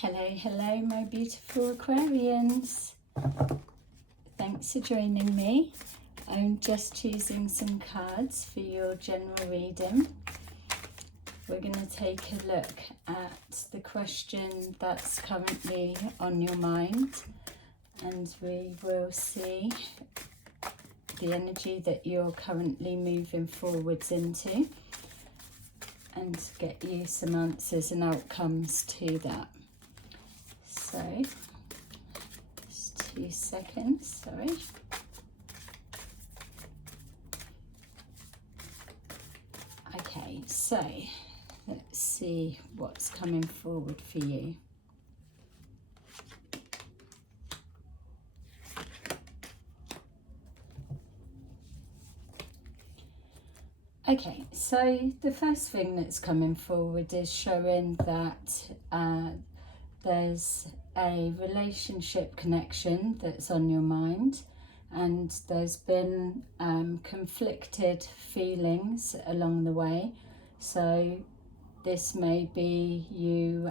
Hello, my beautiful Aquarians. Thanks for joining me. I'm just choosing some cards for your general reading. We're going to take a look at the question that's currently on your mind, and we will see the energy that you're currently moving forwards into and get you some answers and outcomes to that. So, just 2 seconds, sorry. Okay, so let's see what's coming forward for you. Okay, so the first thing that's coming forward is showing that there's a relationship connection that's on your mind, and there's been conflicted feelings along the way. So this may be you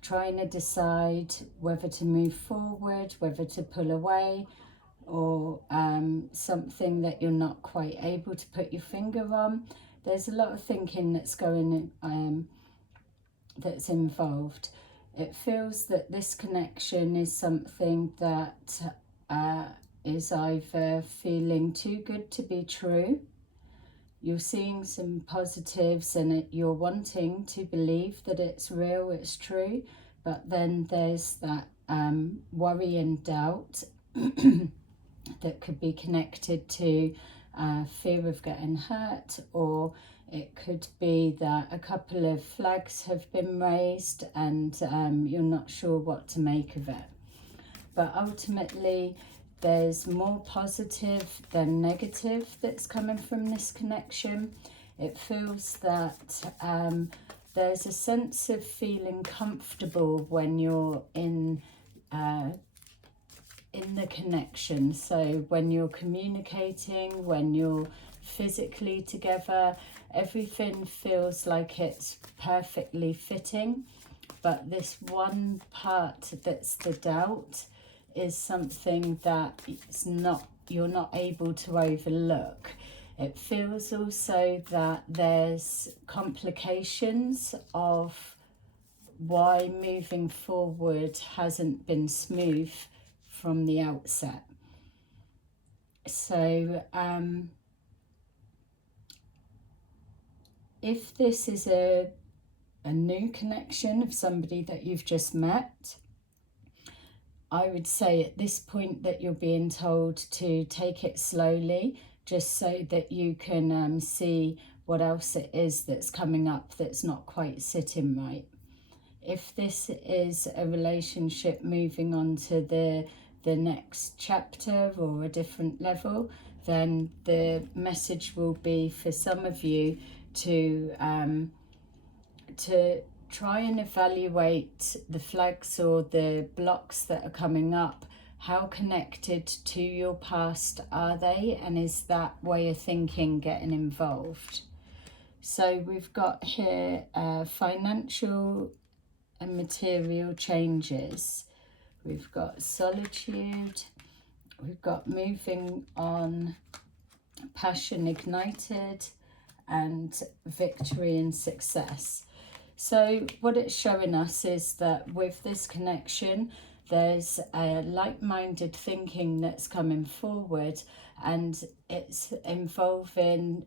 trying to decide whether to move forward, whether to pull away, or something that you're not quite able to put your finger on. There's a lot of thinking that's going that's involved. It feels that this connection is something that is either feeling too good to be true. You're seeing some positives and you're wanting to believe that it's real, it's true, but then there's that worry and doubt that could be connected to fear of getting hurt, or it could be that a couple of flags have been raised and you're not sure what to make of it. But ultimately, there's more positive than negative that's coming from this connection. It feels that there's a sense of feeling comfortable when you're in the connection. So when you're communicating, when you're physically together, everything feels like it's perfectly fitting. But this one part that's the doubt is something that you're not able to overlook. It feels also that there's complications of why moving forward hasn't been smooth from the outset. So if this is a new connection of somebody that you've just met, I would say at this point that you're being told to take it slowly, just so that you can see what else it is that's coming up that's not quite sitting right. If this is a relationship moving on to the next chapter or a different level, then the message will be for some of you to try and evaluate the flags or the blocks that are coming up. How connected to your past are they, and is that way of thinking getting involved? So we've got here financial and material changes. We've got solitude, we've got moving on, passion ignited, and victory and success. So what it's showing us is that with this connection, there's a like-minded thinking that's coming forward, and it's involving,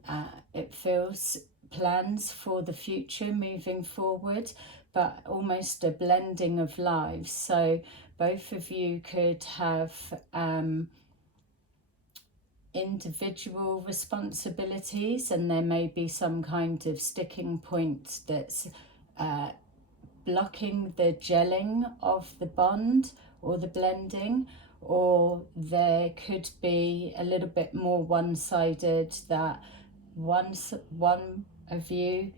it feels, plans for the future moving forward, but almost a blending of lives. So both of you could have individual responsibilities, and there may be some kind of sticking point that's blocking the gelling of the bond or the blending, or there could be a little bit more one-sided, that one of you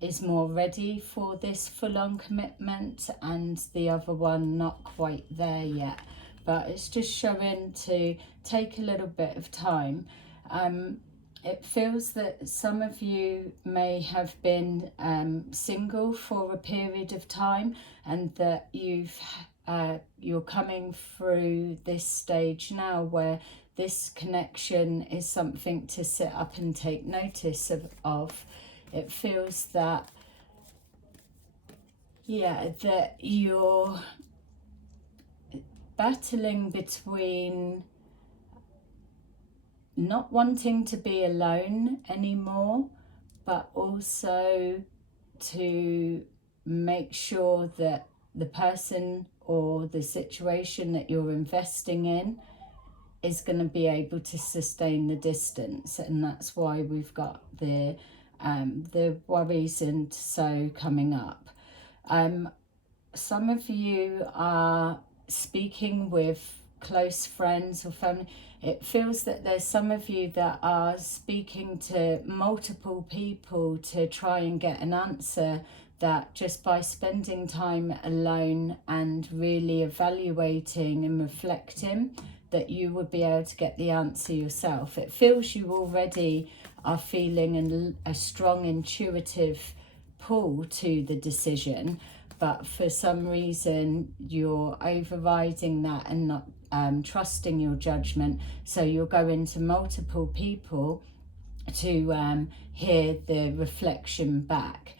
is more ready for this full-on commitment and the other one not quite there yet. But it's just showing to take a little bit of time. It feels that some of you may have been single for a period of time, and that you're coming through this stage now where this connection is something to sit up and take notice of. It feels that, yeah, that you're battling between not wanting to be alone anymore, but also to make sure that the person or the situation that you're investing in is going to be able to sustain the distance. And that's why we've got the worries and so coming up. Some of you are speaking with close friends or family. It feels that there's some of you that are speaking to multiple people to try and get an answer, that just by spending time alone and really evaluating and reflecting, that you would be able to get the answer yourself. It feels you already are feeling a strong intuitive pull to the decision, but for some reason you're overriding that and not trusting your judgment. So you're going to multiple people to hear the reflection back.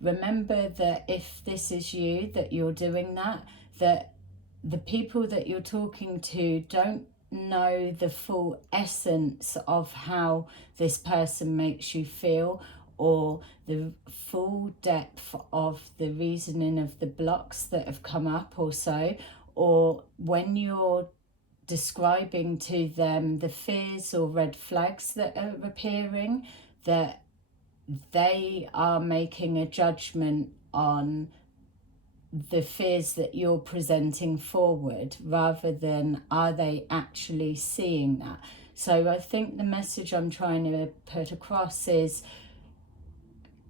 Remember that if this is you, that you're doing that, that the people that you're talking to don't know the full essence of how this person makes you feel, or the full depth of the reasoning of the blocks that have come up or so, or when you're describing to them the fears or red flags that are appearing, that they are making a judgment on the fears that you're presenting forward, rather than are they actually seeing that. So I think the message I'm trying to put across is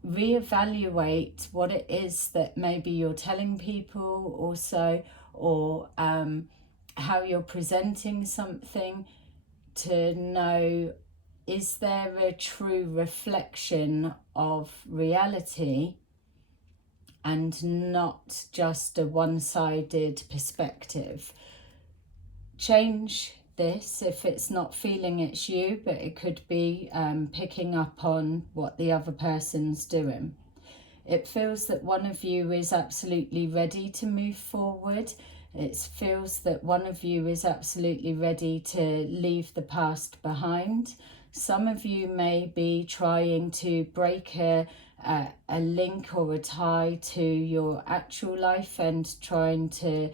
reevaluate what it is that maybe you're telling people also, or how you're presenting something, to know, is there a true reflection of reality and not just a one-sided perspective. Change this if it's not feeling it's you, but it could be picking up on what the other person's doing. It feels that one of you is absolutely ready to move forward. It feels that one of you is absolutely ready to leave the past behind. Some of you may be trying to break a link or a tie to your actual life and trying to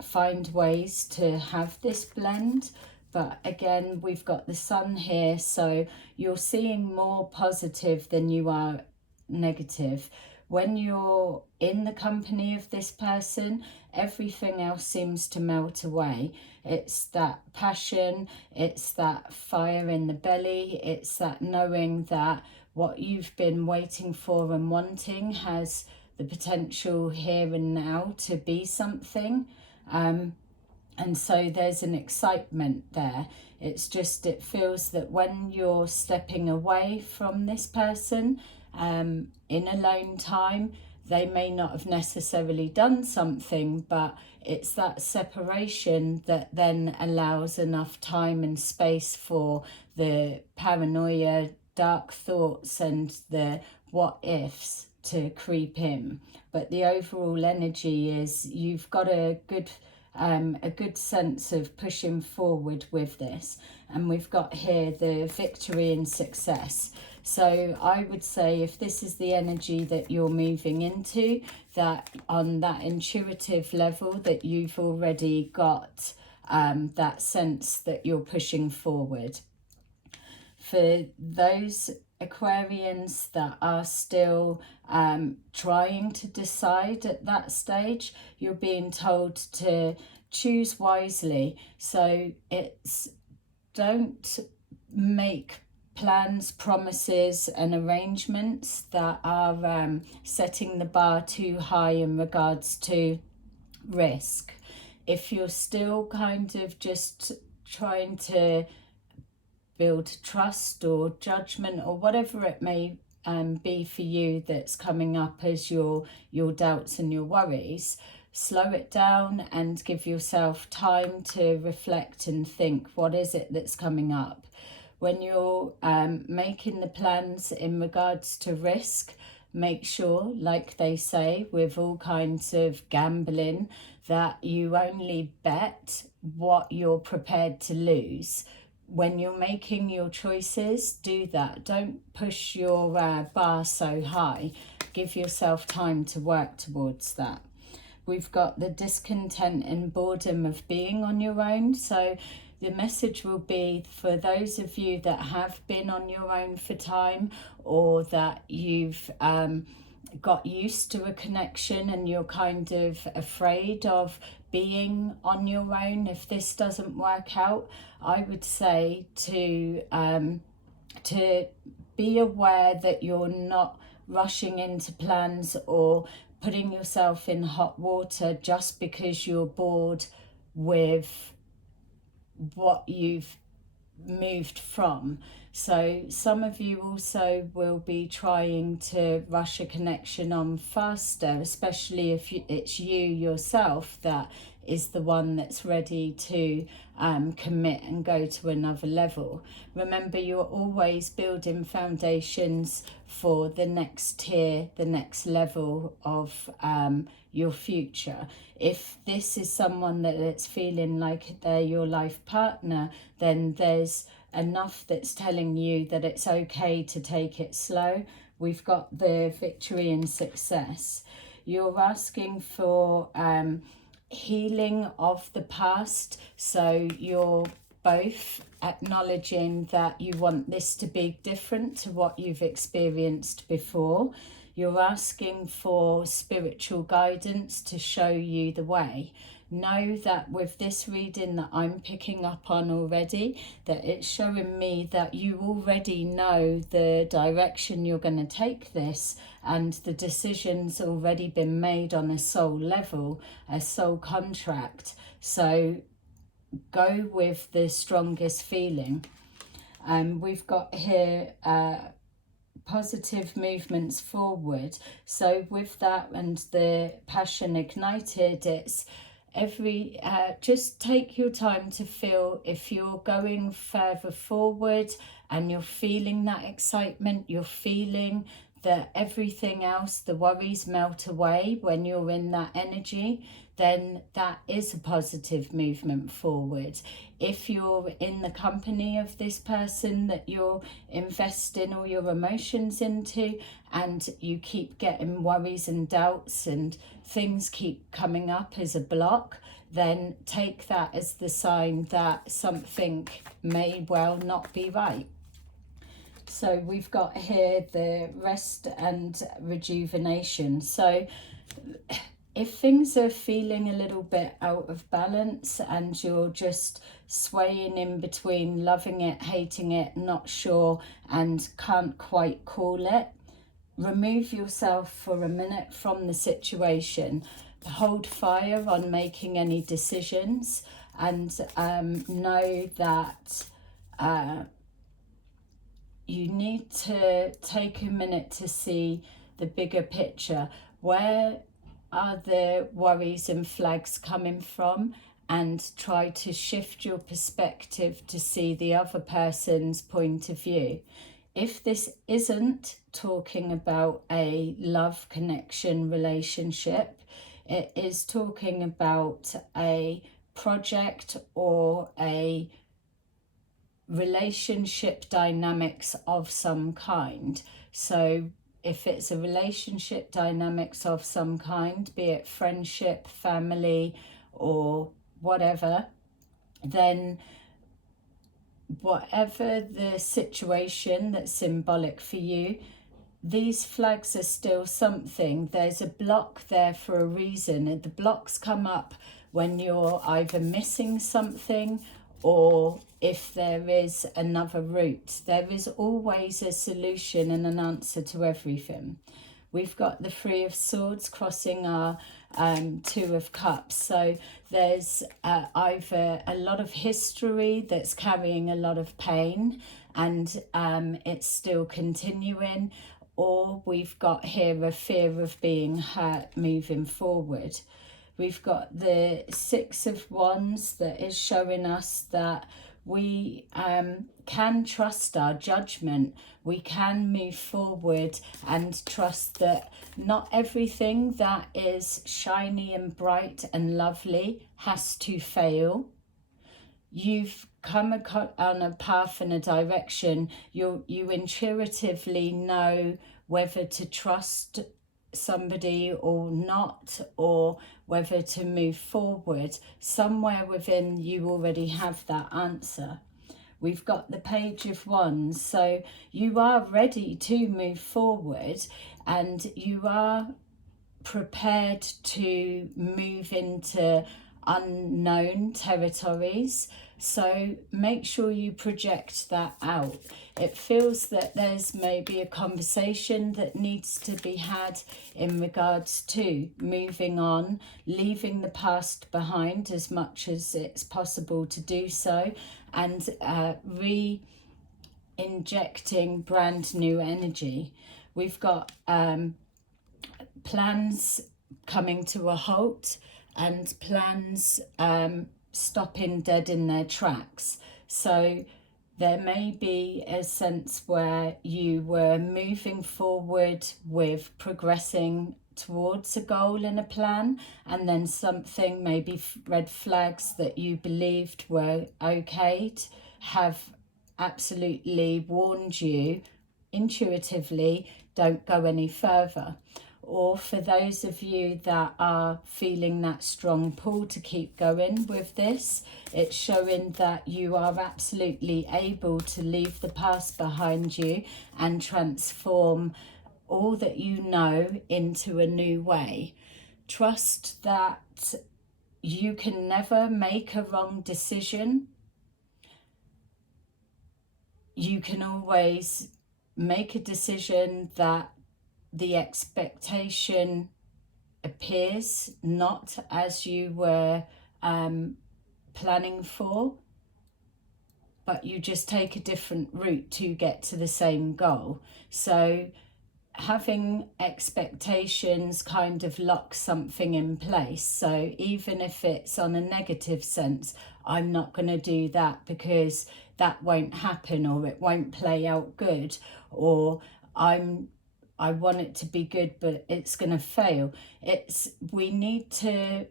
find ways to have this blend. But again, we've got the sun here, so you're seeing more positive than you are negative. When you're in the company of this person, everything else seems to melt away. It's that passion, it's that fire in the belly, it's that knowing that what you've been waiting for and wanting has the potential here and now to be something. And so there's an excitement there. It's just, it feels that when you're stepping away from this person in alone time, they may not have necessarily done something, but it's that separation that then allows enough time and space for the paranoia, dark thoughts and the what ifs to creep in. But the overall energy is you've got a good sense of pushing forward with this, and we've got here the victory and success. So I would say, if this is the energy that you're moving into, that on that intuitive level, that you've already got that sense that you're pushing forward. For those Aquarians that are still trying to decide at that stage, you're being told to choose wisely. So it's, don't make plans, promises and arrangements that are setting the bar too high in regards to risk. If you're still kind of just trying to build trust or judgment or whatever it may be for you that's coming up as your doubts and your worries. Slow it down and give yourself time to reflect and think, what is it that's coming up? When you're making the plans in regards to risk, make sure, like they say, with all kinds of gambling, that you only bet what you're prepared to lose. When you're making your choices, do that. Don't push your bar so high. Give yourself time to work towards that. We've got the discontent and boredom of being on your own. So the message will be for those of you that have been on your own for time, or that you've got used to a connection and you're kind of afraid of being on your own if this doesn't work out. I would say to be aware that you're not rushing into plans or putting yourself in hot water just because you're bored with what you've moved from. So some of you also will be trying to rush a connection on faster, especially if it's you yourself that is the one that's ready to commit and go to another level. Remember, you're always building foundations for the next tier, the next level of your future. If this is someone that it's feeling like they're your life partner, then there's enough that's telling you that it's okay to take it slow. We've got the victory and success. You're asking for healing of the past, so you're both acknowledging that you want this to be different to what you've experienced before. You're asking for spiritual guidance to show you the way. Know that with this reading that I'm picking up on already, that it's showing me that you already know the direction you're going to take this, and the decision's already been made on a soul level, a soul contract. So go with the strongest feeling. We've got here positive movements forward. So with that and the passion ignited, it's just take your time to feel if you're going further forward and you're feeling that excitement, you're feeling that everything else, the worries melt away when you're in that energy, then that is a positive movement forward. If you're in the company of this person that you're investing all your emotions into, and you keep getting worries and doubts and things keep coming up as a block, then take that as the sign that something may well not be right. So we've got here the rest and rejuvenation. So if things are feeling a little bit out of balance and you're just swaying in between loving it, hating it, not sure, and can't quite call it, remove yourself for a minute from the situation. Hold fire on making any decisions, and know that you need to take a minute to see the bigger picture. Where are the worries and flags coming from? And try to shift your perspective to see the other person's point of view. If this isn't talking about a love connection relationship, it is talking about a project or a relationship dynamics of some kind. So if it's a relationship dynamics of some kind, be it friendship, family, or whatever, then whatever the situation that's symbolic for you, these flags are still something. There's a block there for a reason, and the blocks come up when you're either missing something or if there is another route. There is always a solution and an answer to everything. we've got the Three of Swords crossing our Two of Cups. So there's either a lot of history that's carrying a lot of pain and it's still continuing, or we've got here a fear of being hurt moving forward. We've got the Six of Wands that is showing us that we can trust our judgment. We can move forward and trust that not everything that is shiny and bright and lovely has to fail. You've come on a path and a direction. You intuitively know whether to trust somebody or not, or whether to move forward. Somewhere within you already have that answer. We've got the Page of Wands, so you are ready to move forward and you are prepared to move into unknown territories. So make sure you project that out. It feels that there's maybe a conversation that needs to be had in regards to moving on, leaving the past behind as much as it's possible to do so, and re-injecting brand new energy. We've got plans coming to a halt and plans stopping dead in their tracks. So there may be a sense where you were moving forward with progressing towards a goal and a plan, and then something, maybe red flags that you believed were okay, have absolutely warned you intuitively, don't go any further. Or for those of you that are feeling that strong pull to keep going with this, it's showing that you are absolutely able to leave the past behind you and transform all that you know into a new way. Trust that you can never make a wrong decision. You can always make a decision that the expectation appears not as you were planning for, but you just take a different route to get to the same goal. So having expectations kind of locks something in place. So even if it's on a negative sense, I'm not going to do that because that won't happen, or it won't play out good, or I want it to be good, but it's going to fail. We need to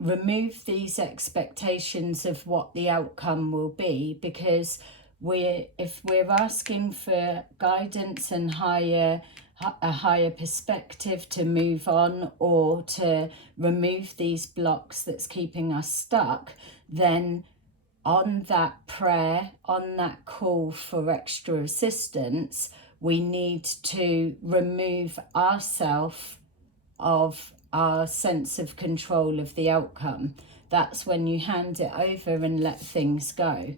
remove these expectations of what the outcome will be, because if we're asking for guidance and a higher perspective to move on, or to remove these blocks that's keeping us stuck, then on that prayer, on that call for extra assistance, we need to remove ourselves of our sense of control of the outcome. That's when you hand it over and let things go.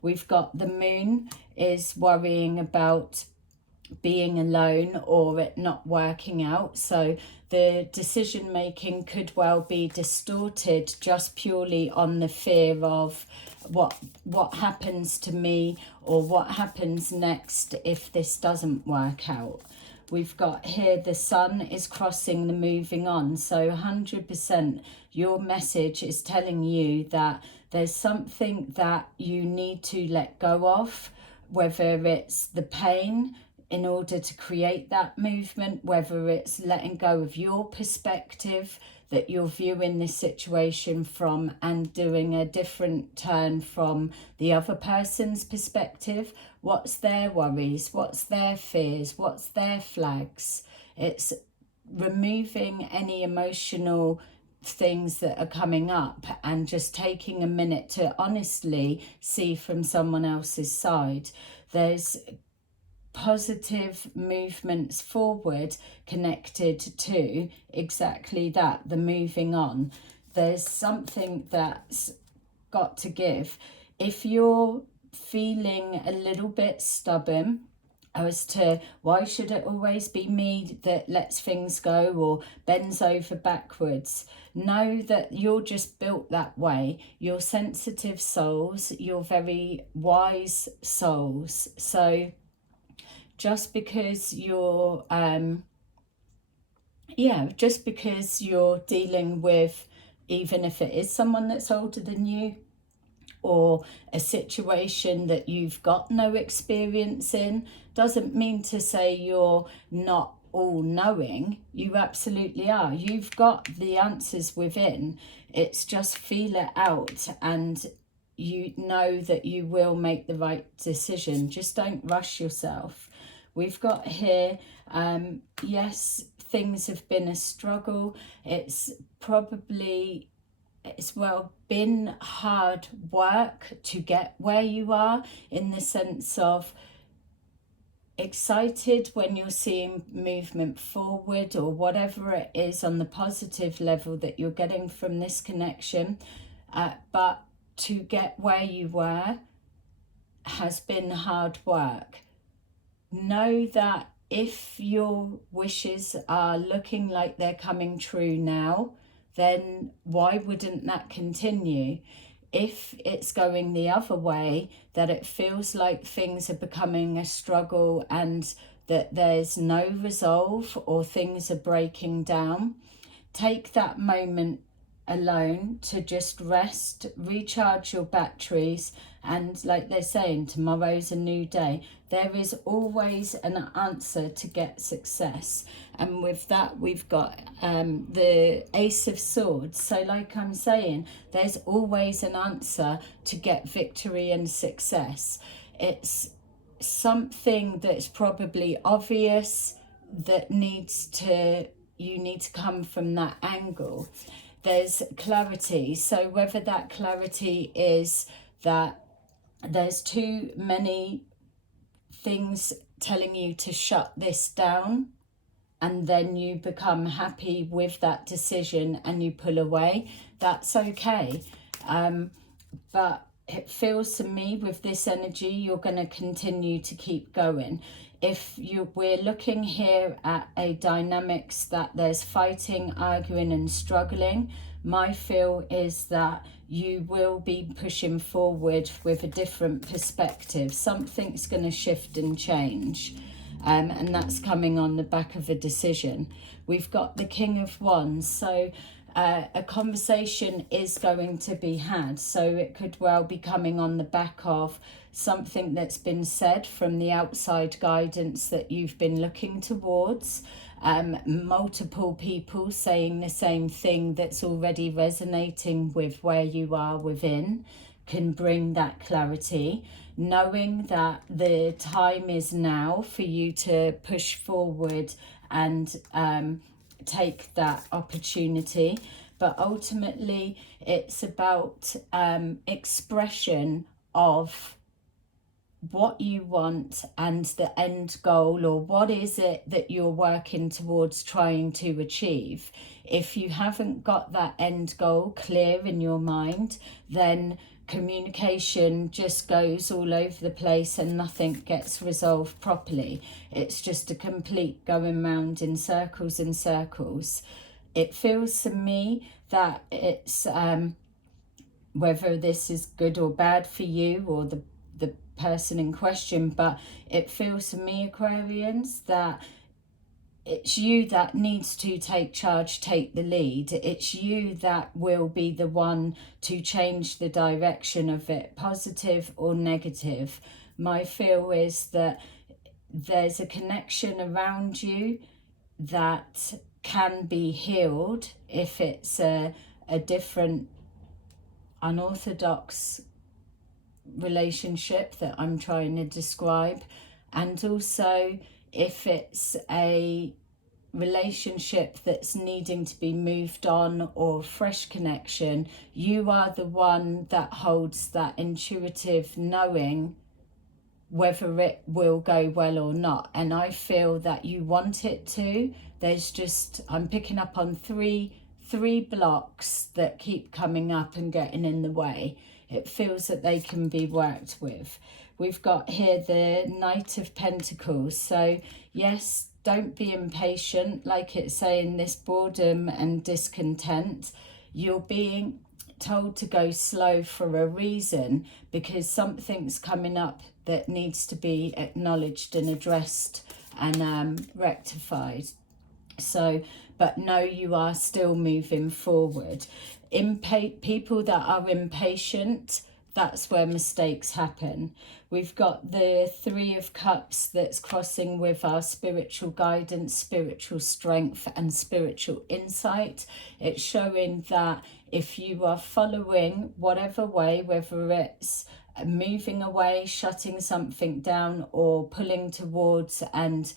We've got the Moon is worrying about being alone or it not working out. So the decision making could well be distorted just purely on the fear of what happens to me, or what happens next if this doesn't work out. We've got here the Sun is crossing the moving on. So 100% your message is telling you that there's something that you need to let go of, whether it's the pain in order to create that movement, whether it's letting go of your perspective that you're viewing this situation from and doing a different turn from the other person's perspective. What's their worries? What's their fears? What's their flags? It's removing any emotional things that are coming up and just taking a minute to honestly see from someone else's side. There's positive movements forward connected to exactly that, the moving on. There's something that's got to give. If you're feeling a little bit stubborn as to why should it always be me that lets things go or bends over backwards. Know that you're just built that way. You're sensitive souls, you're very wise souls. So just because you're just because you're dealing with, even if it is someone that's older than you, or a situation that you've got no experience in, doesn't mean to say you're not all-knowing. You absolutely are. You've got the answers within. It's just feel it out, and you know that you will make the right decision. Just don't rush yourself. We've got here, yes, things have been a struggle. It's probably been hard work to get where you are, in the sense of excited when you're seeing movement forward, or whatever it is on the positive level that you're getting from this connection. But to get where you were has been hard work. Know that if your wishes are looking like they're coming true now, then why wouldn't that continue? If it's going the other way, that it feels like things are becoming a struggle and that there's no resolve or things are breaking down, take that moment alone to just rest, recharge your batteries, and like they're saying, tomorrow's a new day. There is always an answer to get success. And with that, we've got the Ace of Swords. So like I'm saying, there's always an answer to get victory and success. It's something that's probably obvious that you need to come from that angle. There's clarity. So whether that clarity is that there's too many things telling you to shut this down, and then you become happy with that decision and you pull away, that's okay. But it feels to me with this energy, you're going to continue to keep going. If we're looking here at a dynamics that there's fighting, arguing and struggling, my feel is that you will be pushing forward with a different perspective. Something's going to shift and change. And that's coming on the back of a decision. We've got the King of Wands. So a conversation is going to be had. So it could well be coming on the back of something that's been said from the outside guidance that you've been looking towards. Multiple people saying the same thing that's already resonating with where you are within can bring that clarity. Knowing that the time is now for you to push forward and take that opportunity. But ultimately, it's about expression of what you want and the end goal, or what is it that you're working towards trying to achieve. If you haven't got that end goal clear in your mind, then communication just goes all over the place and nothing gets resolved properly. It's just a complete going round in circles and circles. It feels to me that it's whether this is good or bad for you or the person in question, but it feels to me, Aquarians, that it's you that needs to take charge, take the lead. It's you that will be the one to change the direction of it, positive or negative. My feel is that there's a connection around you that can be healed if it's a different, unorthodox relationship that I'm trying to describe, and also if it's a relationship that's needing to be moved on or fresh connection. You are the one that holds that intuitive knowing whether it will go well or not, and I feel that you want it to. There's just, I'm picking up on three 3 blocks that keep coming up and getting in the way. It feels that they can be worked with. We've got here the Knight of Pentacles. So yes, don't be impatient. Like it's saying, this boredom and discontent, you're being told to go slow for a reason, because something's coming up that needs to be acknowledged and addressed and rectified. So, but no, you are still moving forward. People that are impatient, that's where mistakes happen. We've got the 3 of Cups that's crossing with our spiritual guidance, spiritual strength and spiritual insight. It's showing that if you are following whatever way, whether it's moving away, shutting something down, or pulling towards and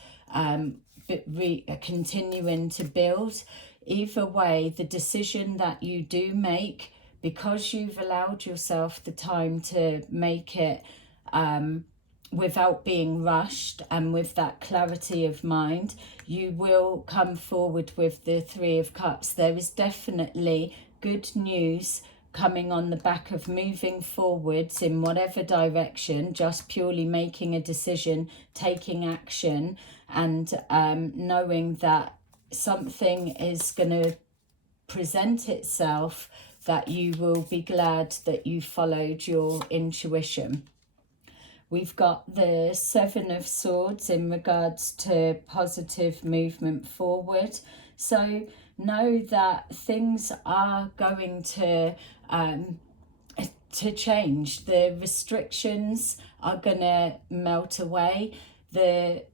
continuing to build, either way, the decision that you do make, because you've allowed yourself the time to make it without being rushed and with that clarity of mind, you will come forward with the 3 of Cups. There is definitely good news coming on the back of moving forwards in whatever direction, just purely making a decision, taking action, and knowing that something is going to present itself that you will be glad that you followed your intuition. We've got the 7 of Swords in regards to positive movement forward. So know that things are going to change. The restrictions are going to melt away. The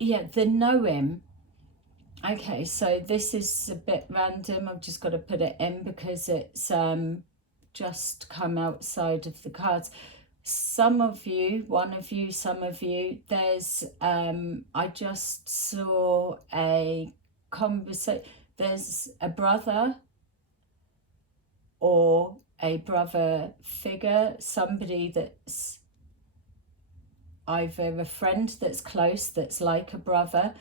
knowing. Okay, so this is a bit random. I've just got to put it in because it's just come outside of the cards. Some of you, one of you, some of you, there's I just saw a conversation. There's a brother or a brother figure, somebody that's either a friend that's close, that's like a brother,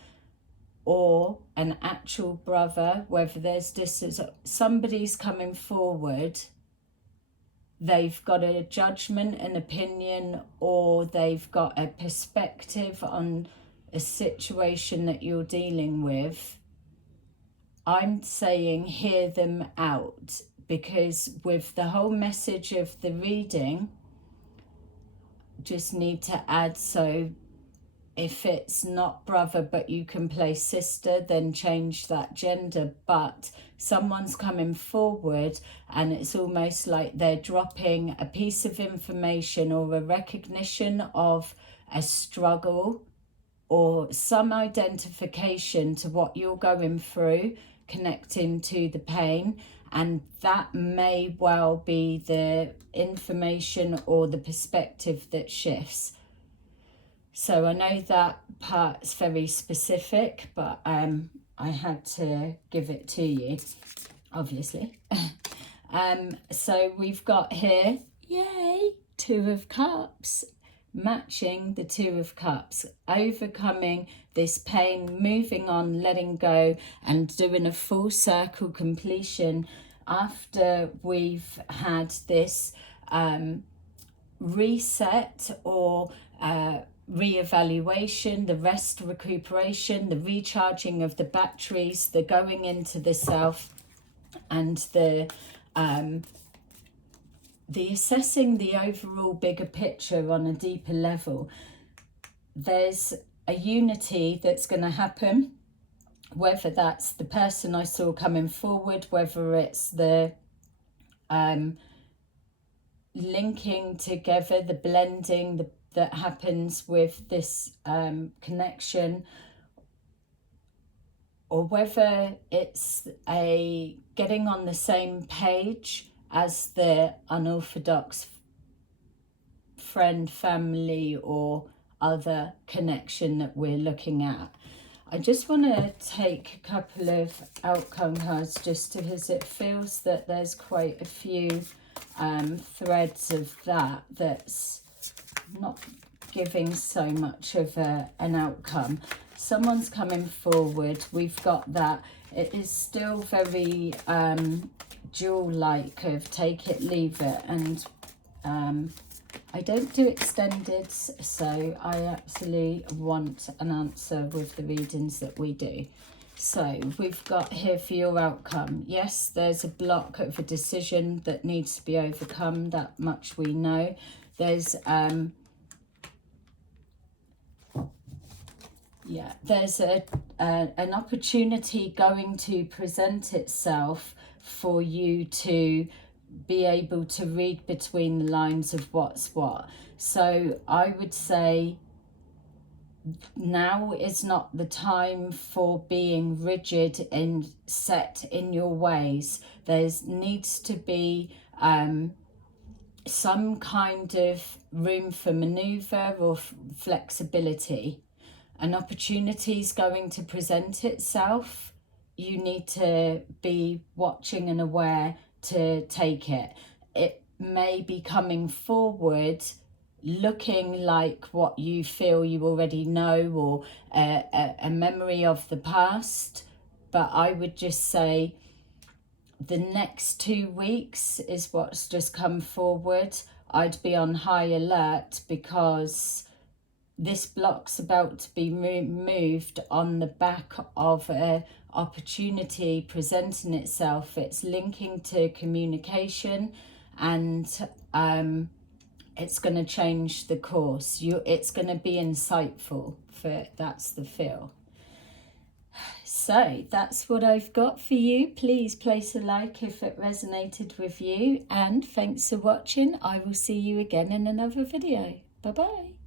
or an actual brother, whether there's distance. Somebody's coming forward. They've got a judgment, an opinion, or they've got a perspective on a situation that you're dealing with. I'm saying hear them out, because with the whole message of the reading, just need to add, so if it's not brother but you can play sister, then change that gender. But someone's coming forward and it's almost like they're dropping a piece of information or a recognition of a struggle or some identification to what you're going through, connecting to the pain, and that may well be the information or the perspective that shifts. So I know that part's very specific, but I had to give it to you, obviously. So we've got here, yay, 2 of Cups, matching the 2 of Cups, overcoming this pain, moving on, letting go, and doing a full circle completion after we've had this reset or re-evaluation, the rest, recuperation, the recharging of the batteries, the going into the self, and the assessing the overall bigger picture on a deeper level. There's a unity that's going to happen, whether that's the person I saw coming forward, whether it's the linking together, the blending, that happens with this connection, or whether it's a getting on the same page as the unorthodox friend, family, or other connection that we're looking at. I just want to take a couple of outcome cards just because it feels that there's quite a few threads of that's not giving so much of an outcome. Someone's coming forward. We've got that It is still very dual-like of take it, leave it, and I don't do extended, so I absolutely want an answer with the readings that we do. So we've got here for your outcome. Yes, there's a block of a decision that needs to be overcome, that much we know. There's there's an opportunity going to present itself for you to be able to read between the lines of what's what. So I would say now is not the time for being rigid and set in your ways. There's needs to be some kind of room for maneuver or flexibility. An opportunity is going to present itself. You need to be watching and aware to take it. It may be coming forward looking like what you feel you already know, or a memory of the past, but I would just say the next 2 weeks is what's just come forward. I'd be on high alert because this block's about to be moved on the back of an opportunity presenting itself. It's linking to communication, and it's going to change the course. It's going to be insightful. That's the feel. So that's what I've got for you. Please place a like if it resonated with you, and thanks for watching. I will see you again in another video. Bye bye.